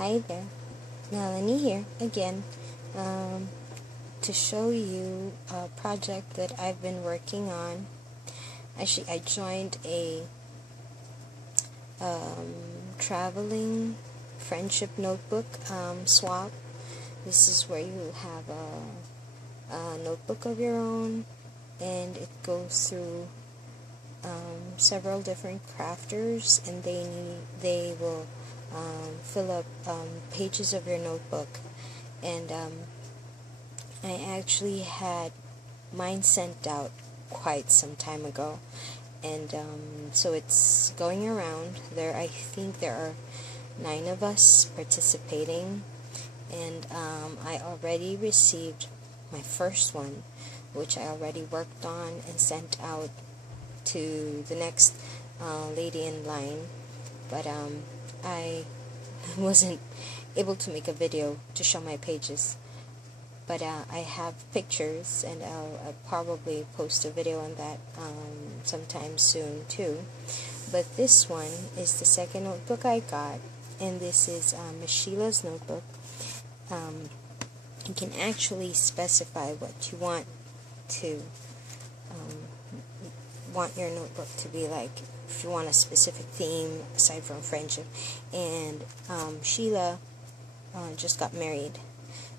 Hi there, Melanie here again to show you a project that I've been working on. Actually, I joined a traveling friendship notebook swap. This is where you have a notebook of your own, and it goes through several different crafters, and they will fill up pages of your notebook. And I actually had mine sent out quite some time ago, and so it's going around. I think there are 9 of us participating, and I already received my first one, which I already worked on and sent out to the next lady in line, but I wasn't able to make a video to show my pages. But I have pictures, and I'll probably post a video on that sometime soon too. But this one is the second notebook I got, and this is Shiela's notebook. You can actually specify what you want your notebook to be like. If you want a specific theme aside from friendship. And Shiela just got married,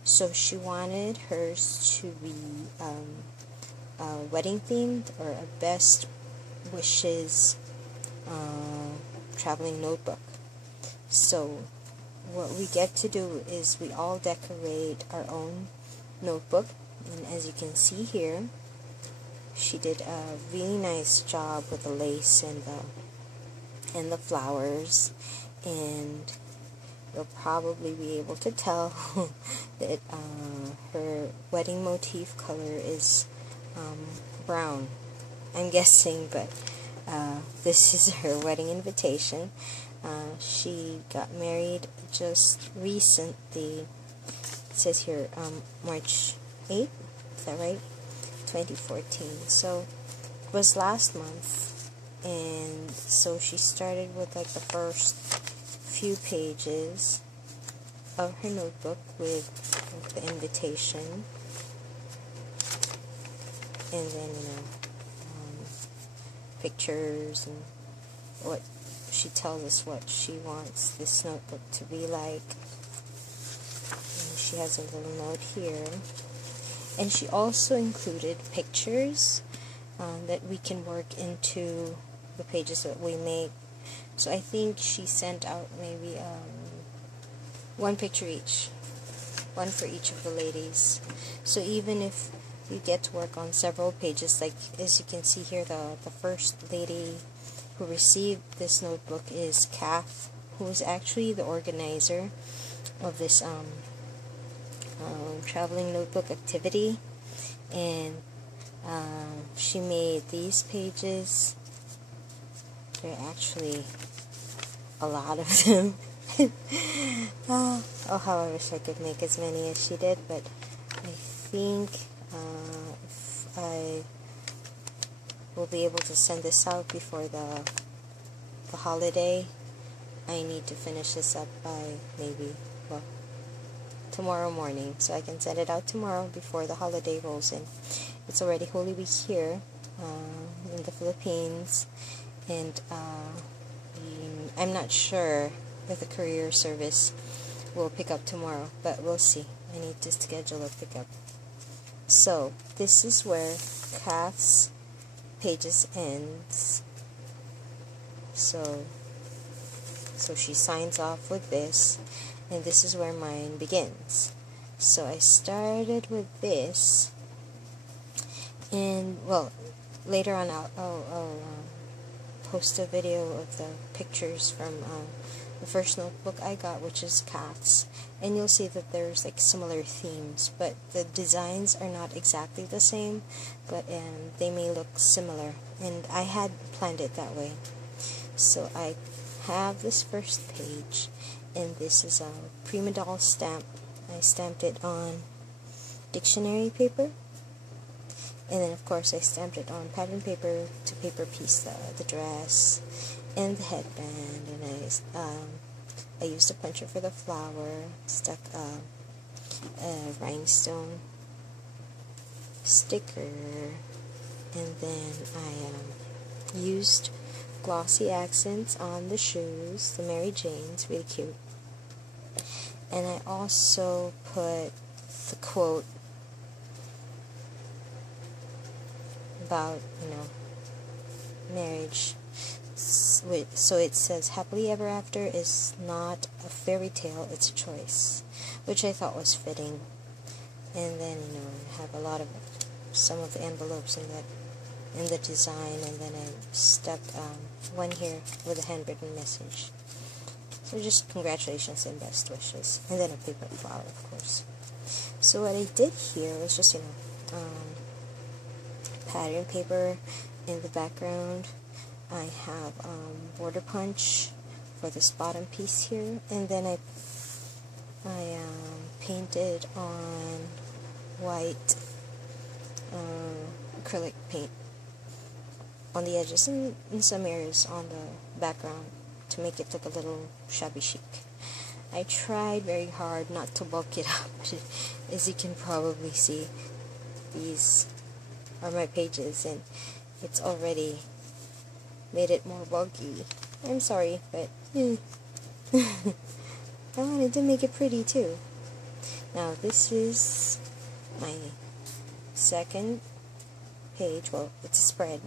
so she wanted hers to be wedding themed, or a best wishes traveling notebook. So what we get to do is we all decorate our own notebook, and as you can see here, she did a really nice job with the lace and the flowers, and you'll probably be able to tell that her wedding motif color is brown, I'm guessing, but this is her wedding invitation. She got married just recently. It says here March 8th, is that right? 2014. So it was last month, and so she started with like the first few pages of her notebook with the invitation, and then pictures, and what she tells us what she wants this notebook to be like. And she has a little note here. And she also included pictures that we can work into the pages that we make. So I think she sent out maybe one picture each, one for each of the ladies. So even if you get to work on several pages, like as you can see here, the first lady who received this notebook is Kath, who is actually the organizer of this traveling notebook activity, and she made these pages. There are actually a lot of them. Oh, how I wish I could make as many as she did, but I think if I will be able to send this out before the holiday, I need to finish this up by maybe, well, tomorrow morning, so I can send it out tomorrow before the holiday rolls in. It's already Holy Week here in the Philippines, and I'm not sure if the courier service will pick up tomorrow, but we'll see. I need to schedule a pickup. So this is where Kath's pages ends. So she signs off with this, and this is where mine begins. So I started with this, and well, later on I'll post a video of the pictures from the first notebook I got, which is Kath's, and you'll see that there's like similar themes, but the designs are not exactly the same, but they may look similar, and I had planned it that way. So I have this first page, and this is a prima doll stamp. I stamped it on dictionary paper, and then of course I stamped it on pattern paper to paper piece the dress and the headband, and I I used a puncher for the flower, stuck a rhinestone sticker, and then I used glossy accents on the shoes, the Mary Janes, really cute. And I also put the quote about, marriage. So it says, happily ever after is not a fairy tale, it's a choice, which I thought was fitting. And then, I have some of the envelopes in the design, and then I stuck one here with a handwritten message. So just congratulations and best wishes. And then a paper flower, of course. So what I did here was just, pattern paper in the background. I have border punch for this bottom piece here, and then I painted on white acrylic paint on the edges and in some areas on the background to make it look a little shabby chic. I tried very hard not to bulk it up, but as you can probably see, these are my pages and it's already made it more bulky. I'm sorry, but I wanted to make it pretty too. Now this is my second page. Well, it's a spread,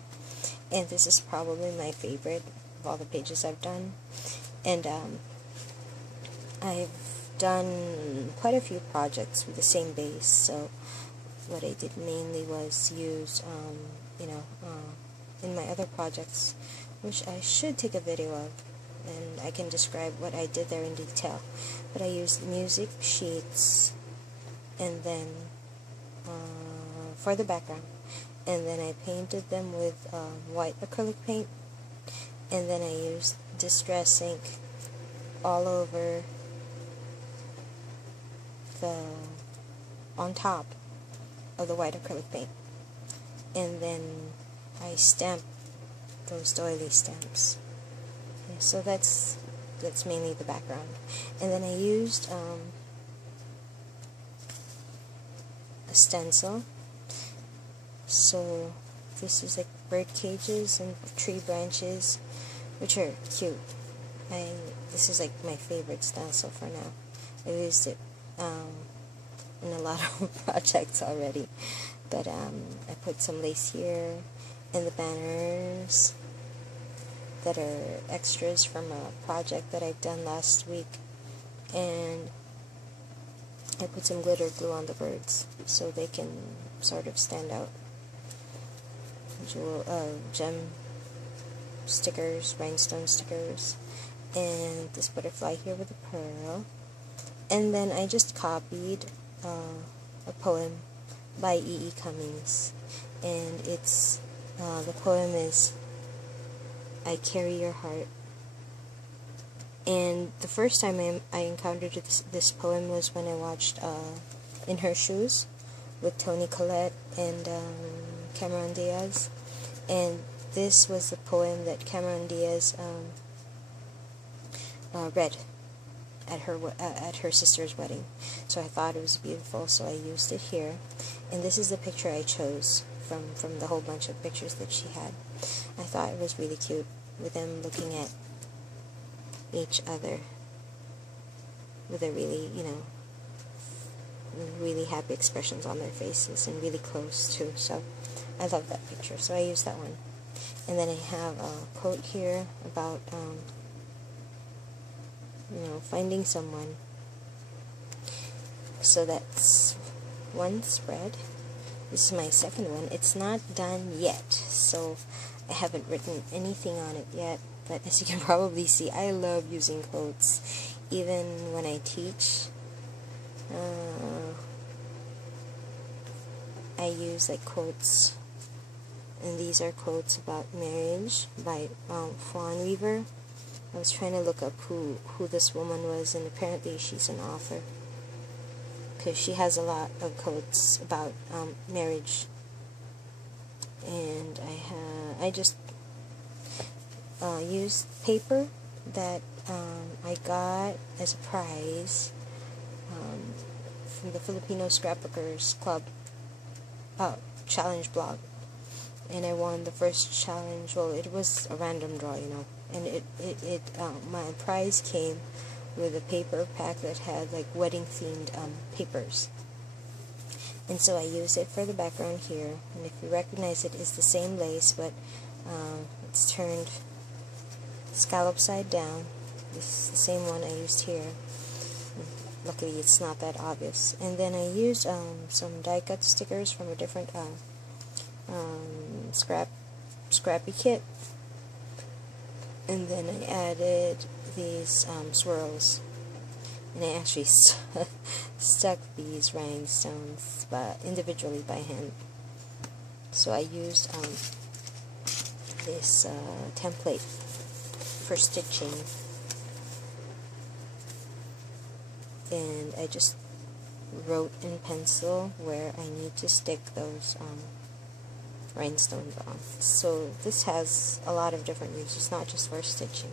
and this is probably my favorite of all the pages I've done. And I've done quite a few projects with the same base, so what I did mainly was use in my other projects, which I should take a video of, and I can describe what I did there in detail. But I used music sheets, and then for the background, and then I painted them with white acrylic paint, and then I used distress ink all over on top of the white acrylic paint, and then I stamped those doily stamps. Okay, so that's mainly the background, and then I used a stencil. So this is like bird cages and tree branches, which are cute. This is like my favorite stencil for now. I used it in a lot of projects already, but I put some lace here and the banners that are extras from a project that I've done last week, and I put some glitter glue on the birds so they can sort of stand out. Gem stickers, rhinestone stickers, and this butterfly here with a pearl. And then I just copied a poem by E. E. Cummings, and it's the poem is I Carry Your Heart. And the first time I encountered this poem was when I watched In Her Shoes with Toni Collette and Cameron Diaz, and this was the poem that Cameron Diaz read at her sister's wedding. So I thought it was beautiful, so I used it here. And this is the picture I chose from the whole bunch of pictures that she had. I thought it was really cute with them looking at each other with a really, really happy expressions on their faces, and really close too. So I love that picture, so I used that one. And then I have a quote here about finding someone. So that's one spread. This is my second one. It's not done yet, so I haven't written anything on it yet, but as you can probably see, I love using quotes even when I teach. I use like quotes, and these are quotes about marriage by Fawn Weaver. I was trying to look up who this woman was, and apparently she's an author, because she has a lot of quotes about marriage. And I just used paper that I got as a prize from the Filipino Scrapbookers Club challenge blog, and I won the first challenge. Well, it was a random draw, and my prize came with a paper pack that had like wedding themed papers, and so I used it for the background here. And if you recognize it, it's the same lace, but it's turned scallop side down. This is the same one I used here. Luckily, it's not that obvious. And then I used some die cut stickers from a different scrappy kit, and then I added these swirls, and I actually stuck these rhinestones individually by hand. So I used this template for stitching, and I just wrote in pencil where I need to stick those rhinestones on. So this has a lot of different uses, not just for stitching.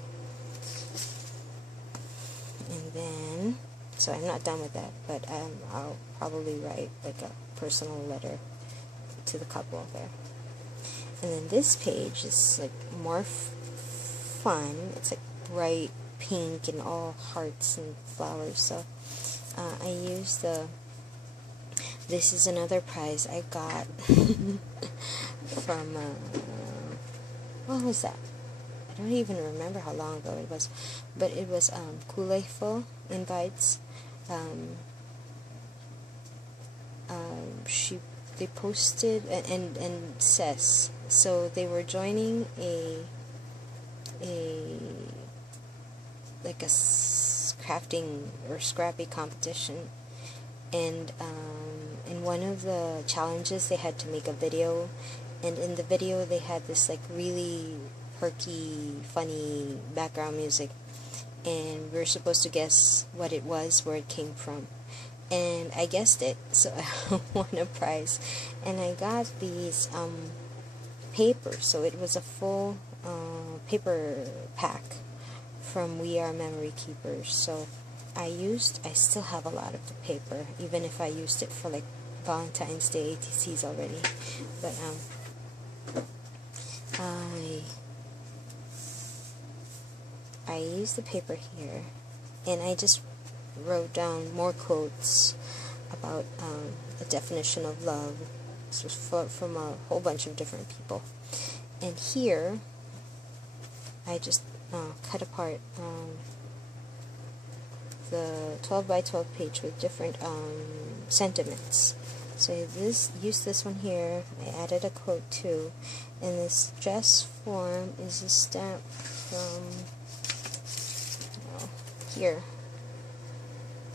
And then, so I'm not done with that, but I'll probably write like a personal letter to the couple there. And then this page is like more fun. It's like bright pink and all hearts and flowers. So I used this is another prize I got from what was that? I don't even remember how long ago it was, but it was Kuleifo invites. They posted and says, so they were joining a crafting or scrappy competition, and in one of the challenges they had to make a video, and in the video they had this like really perky, funny background music, and we were supposed to guess what it was, where it came from, and I guessed it, so I won a prize, and I got these paper, so it was a full paper pack from We Are Memory Keepers. So I still have a lot of the paper, even if I used it for like Valentine's Day ATCs already, but I used the paper here, and I just wrote down more quotes about the definition of love. This was from a whole bunch of different people, and here I just cut apart the 12 by 12 page with different sentiments. So I used this one here. I added a quote too, and this dress form is a stamp from here,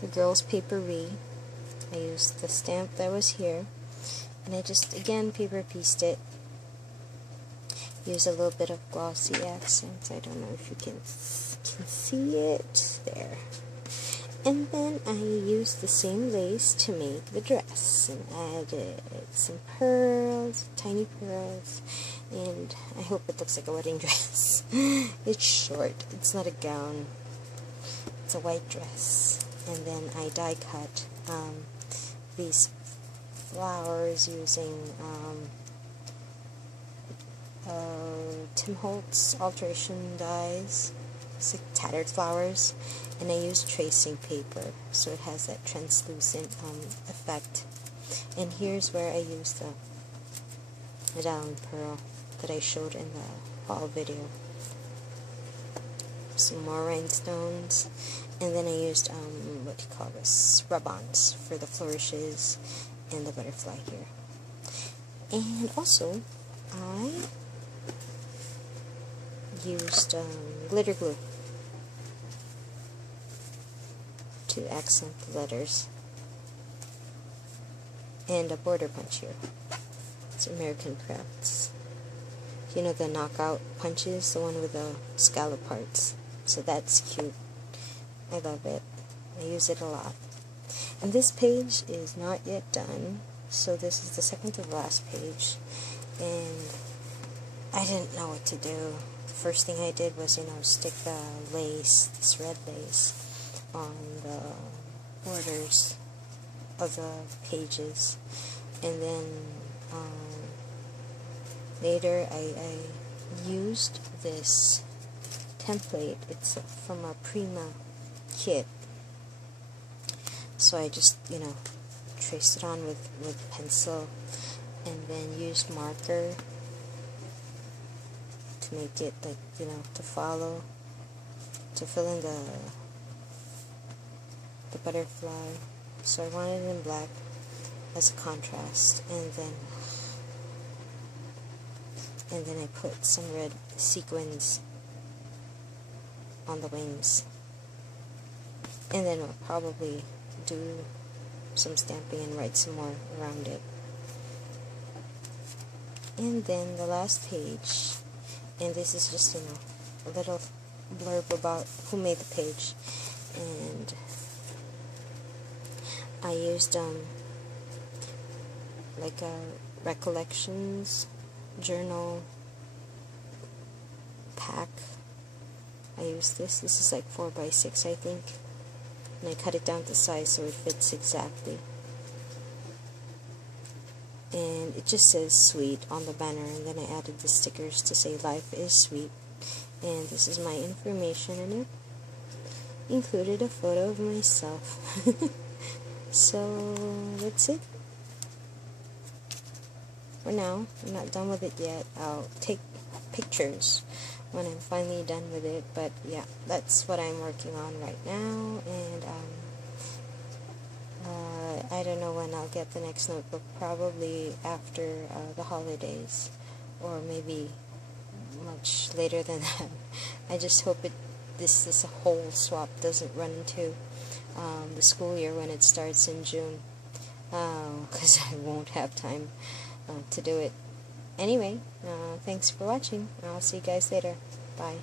the Girls Paperie. I used the stamp that was here, and I just again paper pieced it. Use a little bit of glossy accents. I don't know if you can see it there. And then I used the same lace to make the dress, and added some pearls, tiny pearls, and I hope it looks like a wedding dress. It's short. It's not a gown. It's a white dress. And then I die cut these flowers using Tim Holtz alteration dies. It's like tattered flowers, and I used tracing paper, so it has that translucent effect. And here's where I used the down pearl that I showed in the haul video. Some more rhinestones, and then I used what do you call this, rub-ons for the flourishes and the butterfly here. And also I used glitter glue to accent the letters, and a border punch here. It's American Crafts. You know the knockout punches, the one with the scallop parts. So that's cute. I love it. I use it a lot. And this page is not yet done, so this is the second to the last page, and I didn't know what to do first thing I did was, stick the lace, this red lace, on the borders of the pages, and then later I used this template. It's from a Prima kit, so I just traced it on with pencil, and then used marker to make it to follow, to fill in the butterfly. So I wanted it in black as a contrast, and then I put some red sequins on the wings, and then I'll probably do some stamping and write some more around it. And then the last page, and this is just a little blurb about who made the page, and I used like a recollections journal pack. I used this is like 4x6, I think, and I cut it down to size so it fits exactly, and it just says sweet on the banner, and then I added the stickers to say life is sweet, and this is my information, and it included a photo of myself. So that's it for now. I'm not done with it yet. I'll take pictures when I'm finally done with it, but yeah, that's what I'm working on right now, and I don't know when I'll get the next notebook, probably after the holidays, or maybe much later than that. I just hope this whole swap doesn't run into the school year when it starts in June, because I won't have time to do it. Anyway, thanks for watching. I'll see you guys later. Bye.